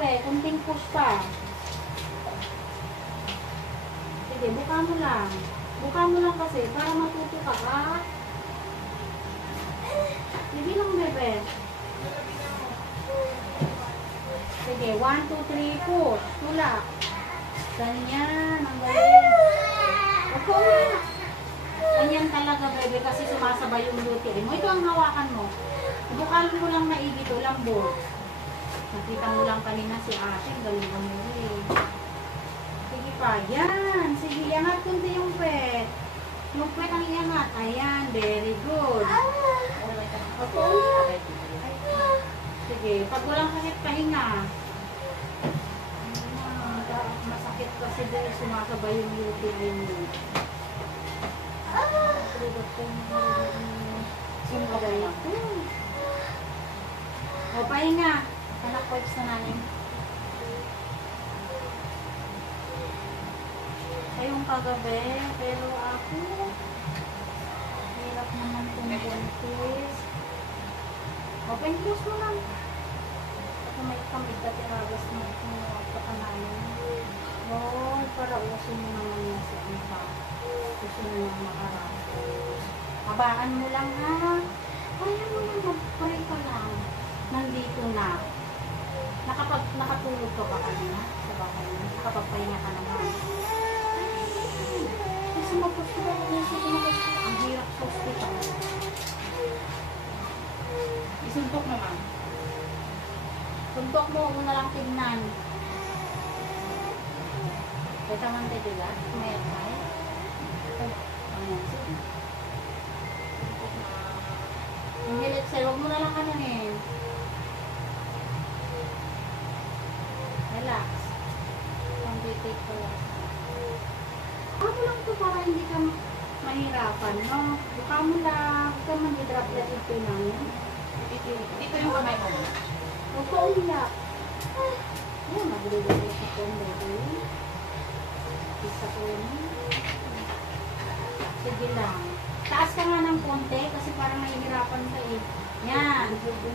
be. Kunting push pa. Sige, buka mo lang. Buka mo lang kasi para matuto ka, ha? Sige lang, bebe. Sige, 1, 2, 3, push. Tulak. Ganyan. Ang galing. Opo na. Ganyan talaga, bebe, kasi sumasabay yung lutiin mo. Ito ang hawakan mo. Bukal mo lang maigi ito, lambot. Nakita mo lang kanina si ate, galing mo eh. Sige pa, yan. Sige, iangat kundi yung pet. Yung pet ang iangat. Ayan, very good. Opo. Sige, pag walang sakit, pahinga. Masakit kasi dahil sumasabay yung lutiin mo. Sumasabay ako. O, pahinga. Anak ko, na namin. Kayong kagabi, pero ako, hirap naman tumibuntis. Open close mo lang. Ako may kamig na tiragas na pagkakanayan. Oh, para usin mo naman niya si Anta. Gusto mo lang makarapos. Habaan mo lang, ha? Kaya mo lang, mag-pray ka lang. Nandito na. Nakatulog ka ba kanina sa bahay mo? Nakapagpahinga ka naman. Kasi magpusto ang hirap sa hospital. Isuntok naman. Suntok mo, muna lang tignan. Kita man tayo ba? Mayroon tayo. Ayan, sige. Hilit sa'yo, huwag mo na lang kanunin. Relax. Take ko lang. Ako lang ito para hindi ka mahirapan, no? Buka mo lang. Huwag ka mag-drop-let ito namin. Dito yung kamay mo. Huwag ka umiyak. Ayan, mag-drop-let ito. Isa ko yun. Sige lang. Taas ka nga ng konti kasi parang mahihirapan ka eh. Yan.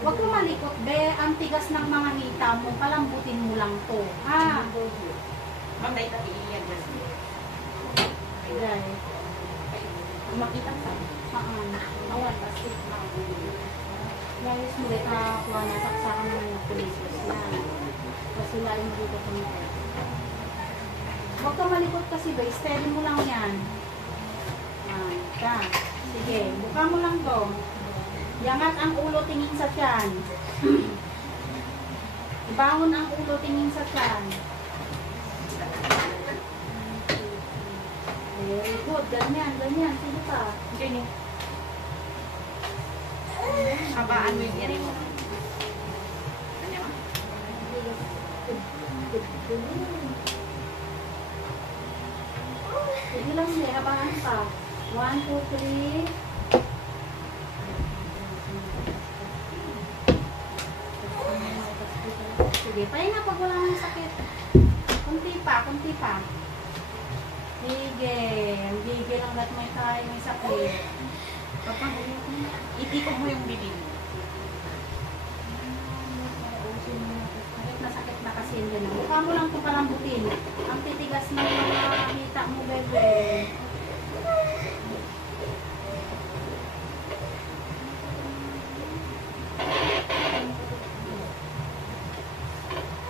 Huwag ka malikot, be. Ang tigas ng mga hita mo, palambutin mo lang to. Ha? Mamay tayo iyan dyan. Dahil. Makita sa Haan. Awan, kasi. Guys, muli ka kuha na saksakan naman ng polisos na. Kasi lain mo dito kung ito. Huwag ka malikot kasi, be. Steady mo lang yan. Yan. Sige. Buka mo lang to. Yangat ang ulo tingin sa tiyan. Ibangon ang ulo tingin sa tiyan. Very good. Ganyan, ganyan. Sige pa. ganyan. Habaan mo yung iri mo. Ganyan mo? Sige lang niya. Habaan pa. 1, 2, 3. Sige, pahinga pag wala nang sakit. Kunti pa, kunti pa. Sige, hindi lang lahat may tayo, may sakit. Itikog mo yung bibig. Sakit na sakit na kasi yun. Mukha mo lang ito palambutin. Ang titigas ng mga hita mo, bebe.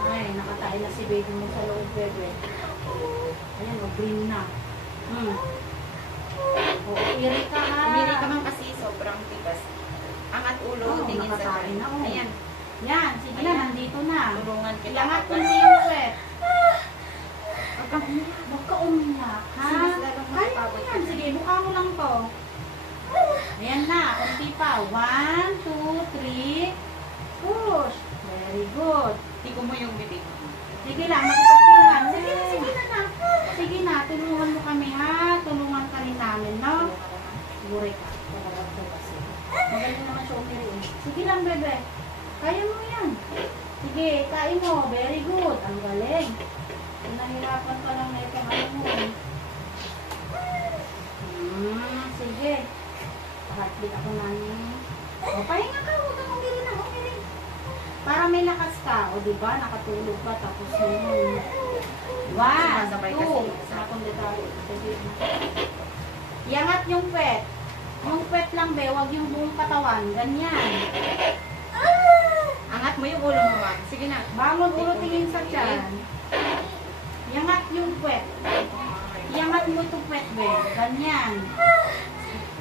Ay, nakatae na si baby mo sa loob, bebe. Ayan, mag-green na. O, iri ka ha. Umiri ka man kasi sobrang tigas. Angat ulo, tingin sa nakakain na. Ayan. Yan, sige na, Ayan. nandito na. Tulungan kita. Ilangat kundi yung wet. Huwag ka umiyak, ha? Sinas lalong Kaya mo makapabot. yan. Sige, mukha mo lang to. Ayan na, kunti pa. 1, 2, 3. Push. Very good. Tigo mo yung bibig. Sige lang, makipagtulungan. Sige na. Sige na, tulungan mo kami, ha? Tulungan ka rin namin, no? Siguro ka. Magaling naman siya umiri. Sige lang, bebe. Kaya mo yan. Sige, kain mo. Very good. Ang galing. Nahirapan pa lang na itong ano mo. Sige. Heartbeat ako namin. O, pahinga ka. Huwag kang umiri na. Umiri. Para may lakas ka. O diba, nakatulog ka. Tapos ngayon. 1, Sumasabay 2. kasi. Sakong detalye. Iangat yung pet. Yung pet lang, be. Huwag yung buong katawan. Ganyan. Angat mo yung ulo mo, ma'am. Sige na. Bangon ulo tingin sa tiyan. Iangat yung pet. Iangat mo itong pet, be. Ganyan.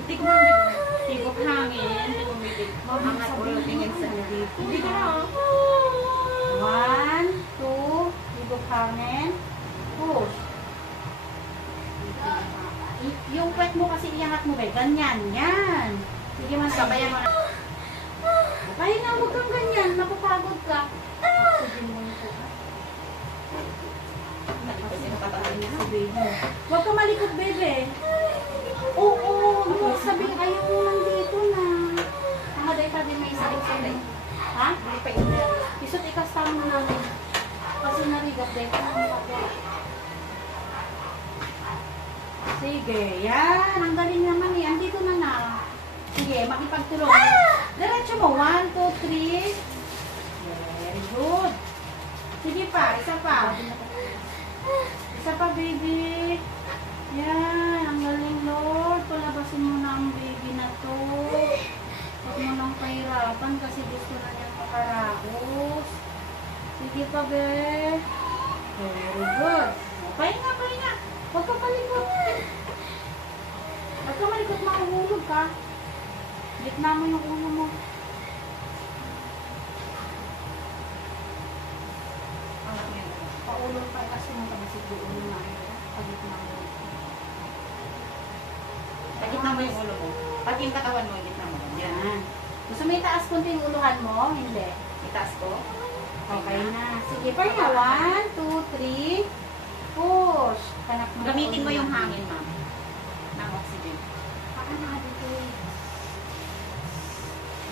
Hindi ko mo tigok hangin. Hindi ko umitig. Angat ulo tingin sa dito. Hindi ka na. 1, 2. Higop hangin. Push. Yung pet mo kasi iangat mo, be. Ganyan. Yan. Sige man. Sabayan mo na. Kaya na, huwag kang ganyan. Napapagod ka. Oxygen mo ito. Kasi nakatayin na. Sabihin mo. Huwag ka malikot, bebe. Oo, huwag sabihin, ayaw mo nandito na. Ang haday pa din may isang sabi. Ha? Hindi pa ina. Isot ikasama mo namin. Kasi narigat din. Sige, yan. Ang galing naman eh. Andito na na. Sige, makipagtulong. Diretso mo. 1, 2, 3. Very good. Sige pa. Isa pa. Isa pa, baby. Yan. Ang galing, Lord. Palabasin mo na ang baby na to. Huwag mo nang pahirapan kasi gusto na niyang makaraos. Sige pa, be. Very good. Pahinga, pahinga. Huwag ka malikot. Huwag ka malikot, mahuhulog ka. Gitna mo yung ulo mo. Angat mo yung ulo. Paulo pa kasi mo kasi ulo na. Pagitna mo. Pagitna mo yung ulo mo. Pati yung katawan mo, gitna mo. Yan. Yan. Gusto mo itaas konti yung uluhan mo? Hindi. Itaas ko. Okay na. Sige, pahinga. 1, 2, 3. Push. Kanak mo. Gamitin mo yung hangin, ma'am. Ng oxygen. Paano nga dito eh?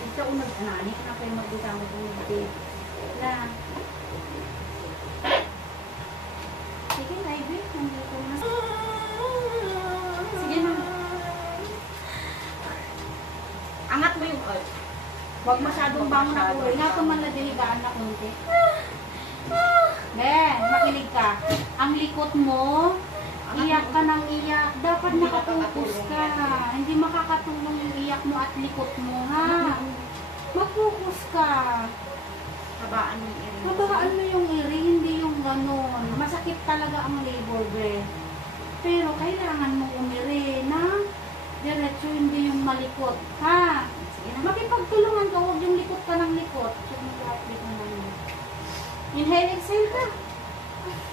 Ito unag-anani. Kaya kayo magbita mo kung mag-date. Lang. Sige, Ivy. Nandito na. Sige, ma'am. Angat mo yung oil. Huwag masyadong bangon na ulo. Inato man na diligaan na konti. Ben, makinig ka. Ang likot mo, iyak ka ng iyak. Dapat Hindi makapokus ka. makakatulong Hindi makakatulong yung iyak mo at likot mo, ha? Mag-focus ka. Habaan mo yung iri. Mabaan mo yung iri, hindi yung ganon. Masakit talaga ang labor, bre. Pero kailangan mo umiri na diretso, hindi yung malikot, ha? Sige na. Makipagtulungan ka, huwag yung likot ka ng likot. Check mo ka-update na naman. Inhale, exhale ka.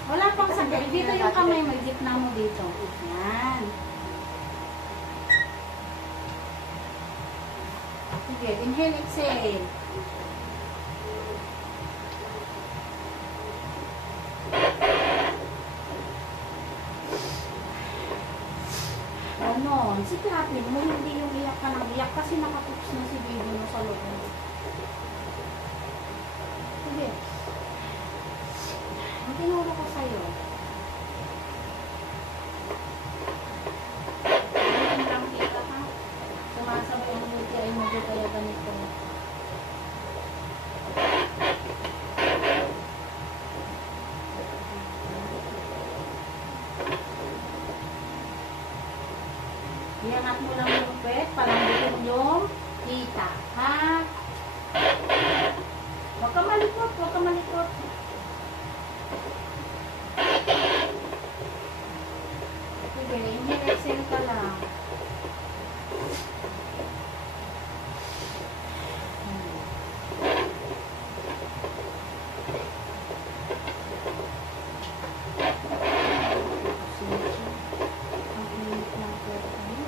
Wala pang sakit. Dito yung kamay mo, gitna mo dito. Yan. Sige, inhale, exhale. Ganon. Sikapin mo, hindi yung iyak ka ng iyak kasi nakapups na si baby mo sa loob. Sige. Ang tinuro ko sa'yo. Ang lang kita ha. Sumasabay ang multi ay magkakaya ganito. Iangat mo lang yung pet, palambutin yung kita, ha? Huwag ka malikot, huwag ka malikot. Sige, inhale, exhale ka lang. Ang init ng pet mo.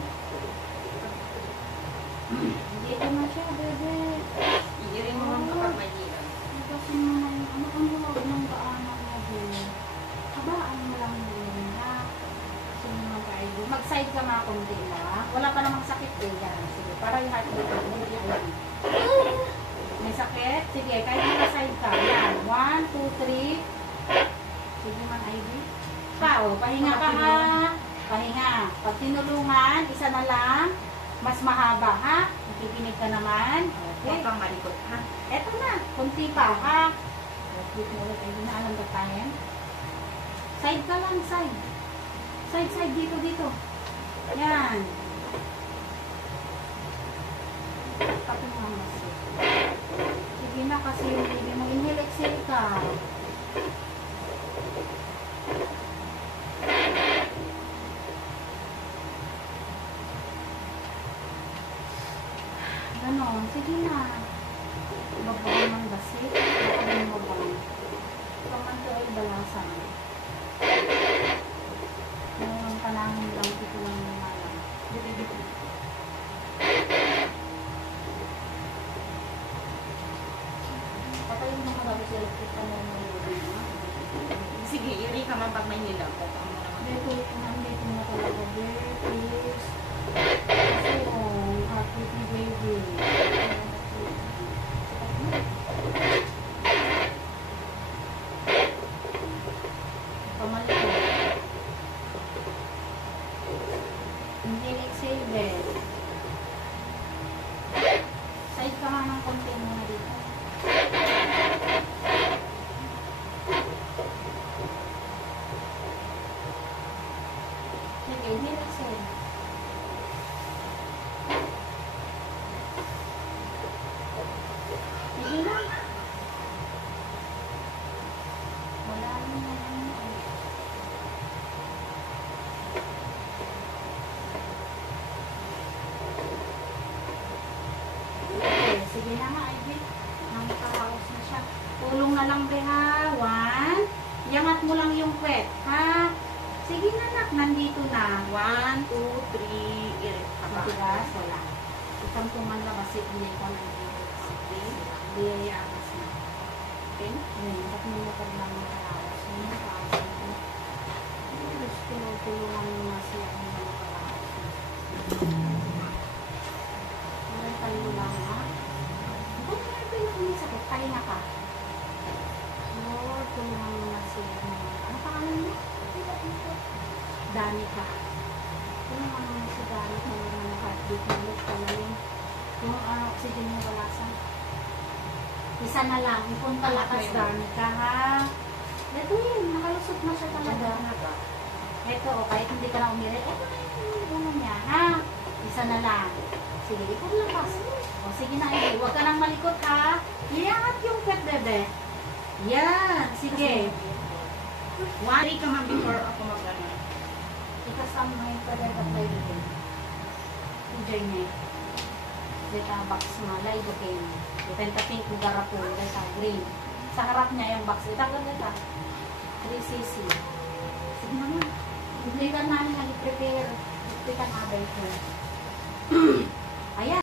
Dito na siya, bebe. Iirin mo lang kapag may ilan. Kasi naman, ano ang huwag ng baanan mo, bebe? Kabaan mo lang yun, ha? Kasi naman tayo. Mag-side ka mga konti lang. Wala pa namang sakit eh. Yan. Sige, para yung heart rate mo. May sakit? Sige, kahit naka-side ka. Yan. 1, 2, 3. Sige man, Ivy. Pao, pahinga ka ha. Pahinga. Pag tinulungan, isa na lang. Mas mahaba, ha? Nakikinig ka naman. Huwag kang malikot, ha? Eto na, kunti pa, ha? Wait mo ulit, hindi na alam ba tayo? Side ka lang, side. Side, dito. Yan. Tapos nga mas. Sige na kasi yung baby mo. Inhale, exhale ka. Ganon, sige na. Babawang ng basit. Babawang mo ba? Pamanto ay balasan. Ngayon panangin lang ito ng malam. Dito. Patayin mo magabos yung electric pa mo ng Sige, iri ka man pag may nilaw. Huwag mo naman. Dito na talaga. There, please. Kasi yung happy baby. Pamalikot. Hindi exhale bed. Side ka nga ng konti muna dito. Sige, hindi exhale. Sige lang. Wala na. Okay, sige na nga, Ivy. Nakakaraos na siya. Tulong na lang, be, ha? 1. Iangat mo lang yung kwet, ha? Sige na, nak. Nandito na. 1, 2, 3, iri ka ba? Matigas, wala. Itang tumanlabas, hindi ko nandito. Sige. Liyayakas na. Okay? Ngayon, ba't mo ka lang makaraos? Hindi ka ako. Gusto mo tulungan mo na siya ang makaraos. Ngayon, tayo lang, ha? Kung may pinakamisakit, tayo na ka. Lord, tulungan mo na siya. Ano pangalan mo? Danica. Tulungan mo na si Danica. Yung heartbeat mo, palalim. Yung oxygen mo wala sa. Isa na lang, ipon palakas Danica, ha? Ito yun, nakalusot na siya talaga. Ito, o kahit hindi ka na umirit, ito na yung uno niya, ha? Isa na lang. Sige, ipon lakas. O, sige na, huwag ka nang malikot, ha? Iangat yung pet, bebe. Yan, sige. 1, ka man before ako mag-ano. Ikasamay pa rin at may din. Enjoy niya. Dito box mo, live okay. Dito pink mo garapon, dito green. Sa harap niya yung box. Dito ka dito. 3cc. Sige naman. Hindi ka namin nag-prepare. Ito ka abay ko. Ayan.